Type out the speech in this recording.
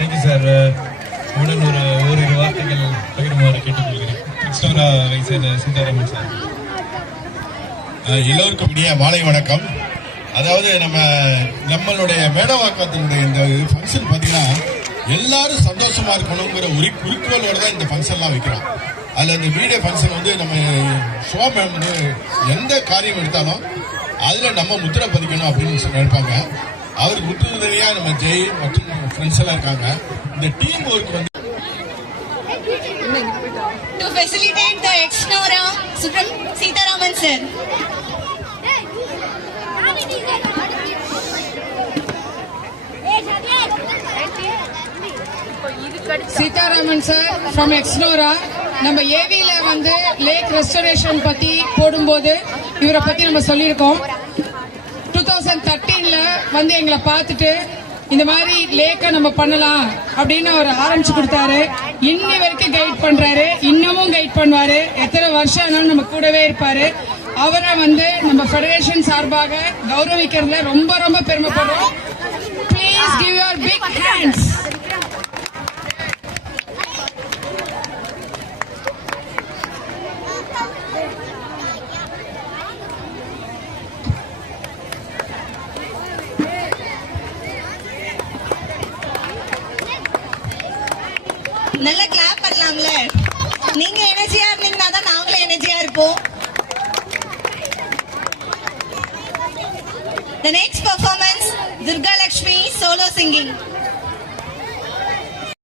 Thank you sir. உடன் ஓரிரு வார்த்தைகள் பகிருமாறு கேட்டுக்கொள்கிறேன். Extra Sitharaman sir. எல்லோருக்கும் இனிய மாலை வணக்கம். அதாவது நம்மளுடைய மேடவாக்கத்தினுடைய இந்த ஃபங்க்ஷன் பார்த்தீங்கன்னா எல்லாரும் சந்தோஷமா இருக்கணுங்கிற ஒரு குறிக்கோளோட தான் இந்த ஃபங்க்ஷன்லாம் வைக்கிறோம். அதில் இந்த மீடியா ஃபங்க்ஷன் வந்து நம்ம ஷோ மேம் வந்து எந்த காரியம் எடுத்தாலும் அதில் நம்ம முத்திரை பதிக்கணும் அப்படின்னு நினைப்பாங்க. அவருக்கு முற்றுதலையாக நம்ம ஜெய் மற்றும் ஃப்ரெண்ட்ஸ் எல்லாம் இருக்காங்க. இந்த டீம் ஒர்க் வந்து to facilitate the ex-Nora Subram Sitaraman sir. Sitharaman sir from Exnora. நம்ம ஏவில வந்து லேக் ரெஸ்டரேஷன் பத்தி போடும்போது இவரை பத்தி நம்ம சொல்லியிருக்கோம். 2013ல வந்து எங்களை பார்த்துட்டு இந்த மாதிரி லேக்க நம்ம பண்ணலாம் அப்படின்னு அவர் ஆரம்பிச்சு கொடுத்தாரு. இன்னி வரைக்கும் கைட் பண்றாரு, இன்னமும் கைட் பண்ணுவாரு. எத்தனை வருஷம் ஆனாலும் நம்ம கூடவே இருப்பாரு. அவரை வந்து நம்ம ஃபெடரேஷன் சார்பாக கௌரவிக்கிறதுல ரொம்ப ரொம்ப பெருமைப்படுறோம். Please give your big hands. நல்ல கிளாப் பண்ணலாம்ல. நீங்க எனர்ஜியா இருந்தீங்கன்னா தான் நாங்களும் எனர்ஜியா இருப்போம். The next performance, Durga Lakshmi solo singing.